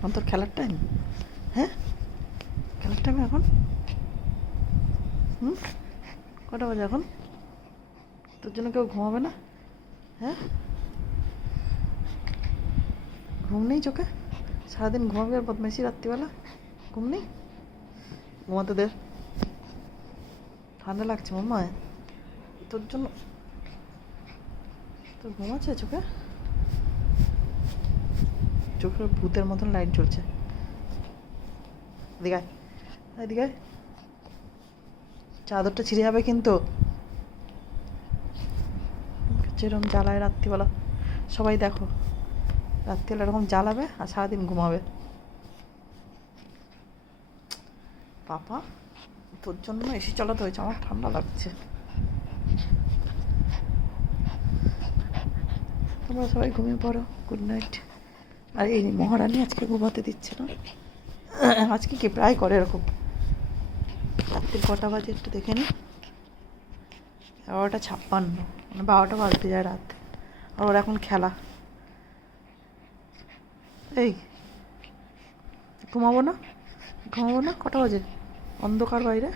এখন তোর খেলার টাইম? হ্যাঁ, খেলার টাইম এখন? কটা বাজে এখন? তোর জন্য কেউ ঘুমাবে না? হ্যাঁ, ঘুম নেই চোখে? সারাদিন ঘুমাবি আর বদমাইশি রাত্রিবেলা? ঘুম নেই? ঘুমাতে দে। ঠান্ডা লাগছে মাম্মা, তোর জন্য। তোর ঘুম আছে চোখে? চোখের ভূতের মতন লাইট জ্বলছে। এদিকে আয়, এদিকে আয়। চাদরটা ছিঁড়ে যাবে কিন্তু। যেরকম জ্বালায় রাত্রিবেলা, সবাই দেখো রাত্রিবেলা এরকম জ্বালাবে আর সারাদিন ঘুমাবে। পাপা, তোর জন্য এসি চালাতে হয়েছে, আমার ঠান্ডা লাগছে। তোমরা সবাই ঘুমিয়ে পড়ো, গুড নাইট। আর এই মহারানী আজকে ঘুমাতে দিচ্ছে না। আজকে কি প্রায় করে এরকম। রাত্রি কটা বাজে একটু দেখে নি, 11:56, মানে 12টা বাজতে যায় রাত। আর ওর এখন খেলা। এই ঘুমাবো না? ঘুমাবো না? কটা বাজে? অন্ধকার বাইরে।